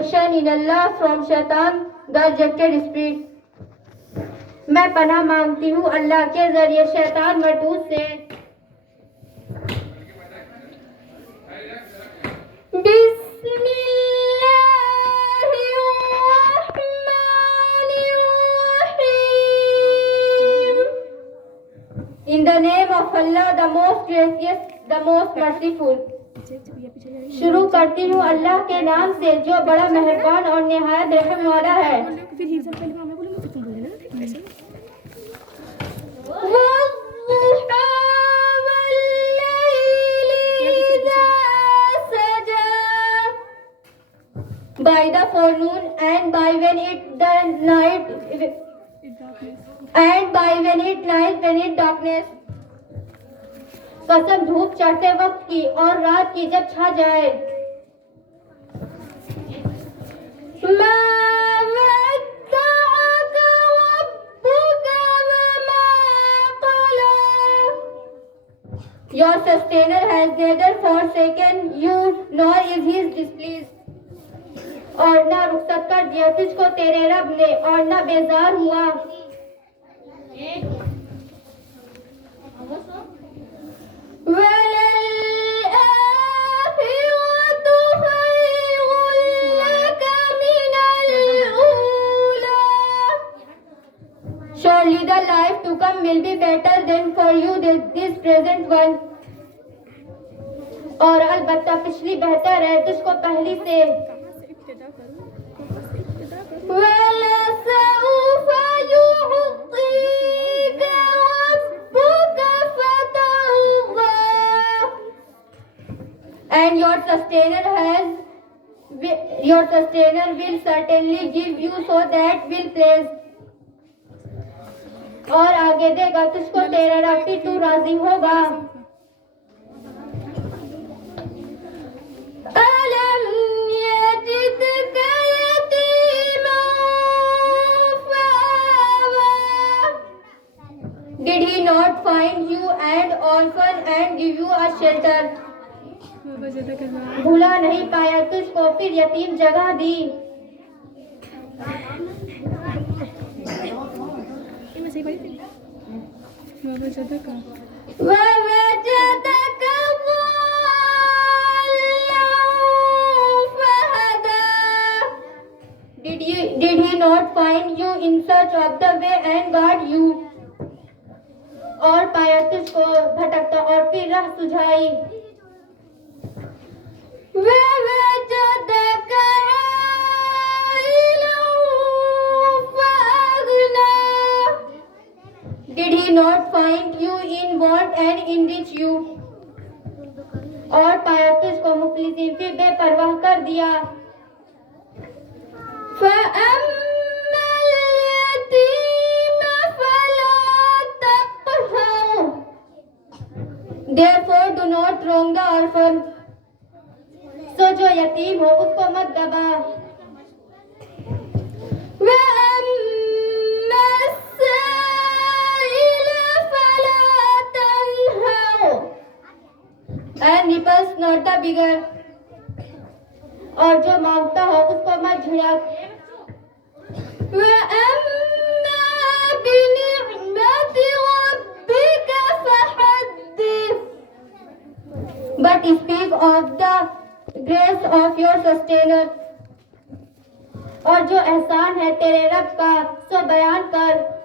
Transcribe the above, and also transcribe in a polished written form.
protection in Allah from shaitan, the rejected spirit. मैं पनाह मांगती हूँ अल्लाह के जरिए शैतान मरदूद से। In the name of Allah, the most gracious, the most merciful. शुरू करती हूँ अल्लाह के नाम से जो बड़ा मेहरबान और निहायत रहम वाला है। By the forenoon and by when it the night and by when it night when it darkness, कसम धूप चढ़ते वक्त की और रात की जब छा जाए। Your sustainer has neither forsaken you nor is he displeased. और ना रुखसत कर दिया तुझको तेरे रब ने और ना बेजार हुआ। Surely the life to come will be better than for you this present one. और अलबत्ता पिछली बेहतर है तुझको पहली से। And your sustainer will certainly give you so that will please. और आगे देगा तुझको तेरा रब भी तू राजी होगा। Did he not find you an orphan and give you a shelter? भूला नहीं पाया तुझको फिर यतीम जगह दी। Did he not find you in search of the way and guard you? और पाया तुझको भटकता और फिर राह सुझाई। Did he not find you in want and enrich you? और पाया तुझको मुफलिसीन फिर बेपरवाह कर दिया। Therefore do not wrong the orphan. So जो यतीम हो उसको मत दबा। And repulse not the beggar. और जो मांगता हो उसको मत झिड़क। But speak of the grace of your sustainer. और जो एहसान है तेरे रब का सो बयान कर।